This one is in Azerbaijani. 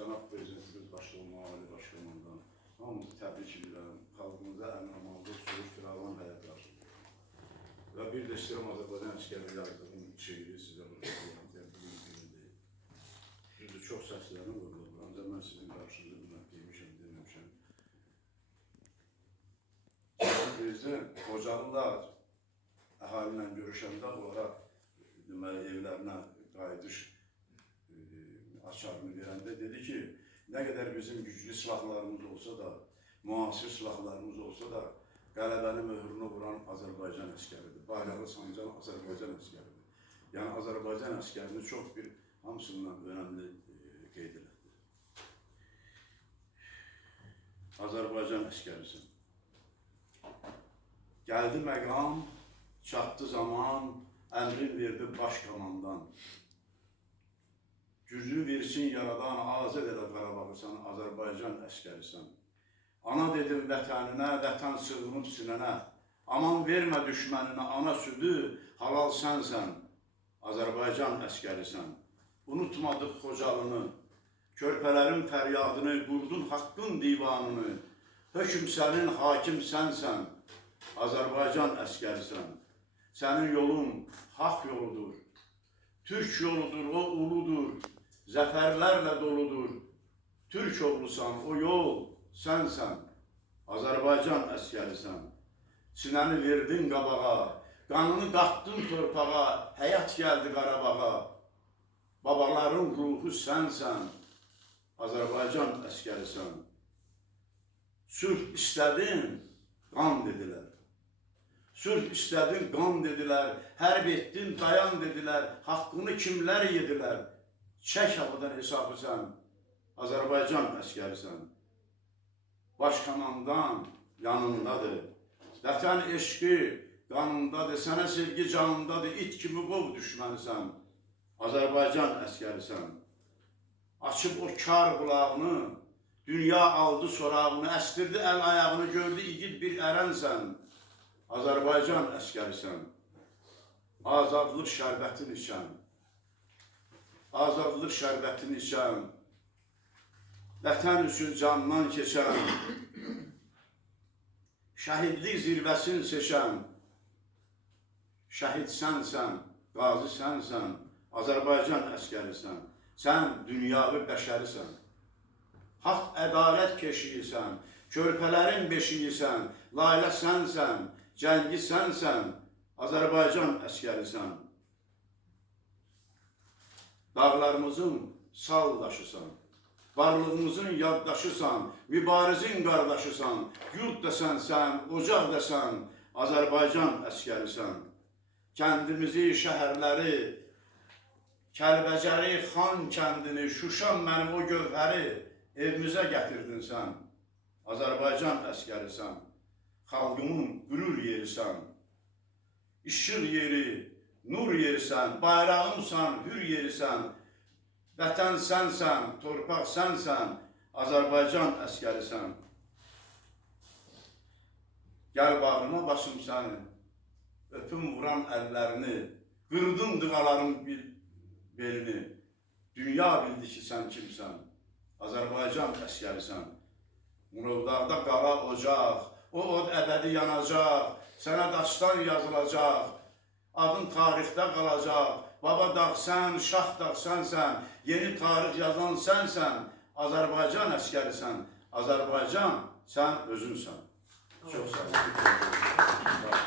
Cənab Prezidentimiz başda olmalı, Ali Baş Komandan, hamımızı təbrik edirəm. Xalqımıza əmin-amanlıq, soyuş-firavan həyat qarşılayıram. Və bir də istəyirəm Azərbaycan əskəri yaydığım şeiri sizə bırakıyorum. Bugün günündür. Düzdür, çox səslərini vurulur. Ancaq mən sizin qarşınızda bunu demişəm, deməmişəm. Cənab Prezident, Xocalıda əhalilə görüşəndə onlara deməli, evlərinə qayıdış açarını verəndə dedi ki, nə qədər bizim güclü silahlarımız olsa da, müasir silahlarımız olsa da, qələbəni möhrünü vuran Azərbaycan əskəridir. Bayrağı sancan Azərbaycan əskəridir. Yəni, Azərbaycan əskərini çox bir hamısından önəmli qeyd elədi. Azərbaycan əskərisin. Gəldi məqam, çatdı zaman, əmrin verdi baş komandan. Gücü versin yaradan, azad edə Qarabağı sən, Azərbaycan əskərisən. Ana dedim vətəninə, vətən sığınıb sinənə. Aman vermə düşməninə, ana südü, halal sənsən, Azərbaycan əskərisən. Unutmadıq Xocalını, körpələrin fəryadını, qurdun haqqın divanını. Hökm sənin, hakim sənsən, Azərbaycan əskərisən. Sənin yolun haqq yoludur, Türk yoludur, o uludur, zəfərlərlə doludur. Türk oğlusan, o yol sənsən, Azərbaycan əskərisən. Sinəni verdin qabağa, qanını qatdın torpağa, həyat gəldi Qarabağa. Babaların ruhu sənsən, Azərbaycan əskərisən. Sülh istədin, qan dedilər. Sülh istədin, qan dedilər, hərb etdin, dayan dedilər, haqqını kimlər yedilər? Çək havadan hesabı sən, Azərbaycan əskərisən. Başkomandan yanındadır, vətən eşqi qanındadır, sənə sevgi canındadır, it kimi qov düşməlisən, Azərbaycan əskərisən. Açıb o kar qulağını, dünya aldı sorağını, əstirdi əl ayağını, gördü igid bir ərənsən, Azərbaycan əskərisən. Azadlıq şərbətin içən, azadlıq şərbətin içən, vətən üçün candan keçən, şəhidlik zirvəsini seçən, şəhid sənsən, qazi sənsən, Azərbaycan əskərisən. Sən dünyavi bəşərisən, haqq ədalət keşiyisən, körpələrin beşiyisən, layla sənsən, cəngi sənsən, Azərbaycan əskərisən. Dağlarımızın saldaşısan, varlığımızın yaddaşısan, mübarizin qardaşısan, yurt desən sən, ocaq desən, Azərbaycan əskərisən. Kəndimizi, şəhərləri, Kəlbəcəri, Xan kəndini, Şuşan mənim o gövhəri evimizə gətirdin sən, Azərbaycan əskərisən. Xalqımın qürur yerisən, işıq yeri, nur yerisən, bayrağımsan, hür yerisən, vətən sənsən, torpaq sənsən, Azərbaycan əskərisən. Gəl bağrına basım səni, öpüm vuran əllərini, qırdım dığaların belini, dünya bildi ki sən kimsən, Azərbaycan əskərisən. Murovdağda qala ocaq, o od əbədi yanacaq, sənə dastan yazılacaq, adın tarixdə qalacaq, baba dağsan, şah dağsansən, yeni tarix yazan sənsən, Azərbaycan əskərisən, Azərbaycan sən özünsən. Çox sağ olun.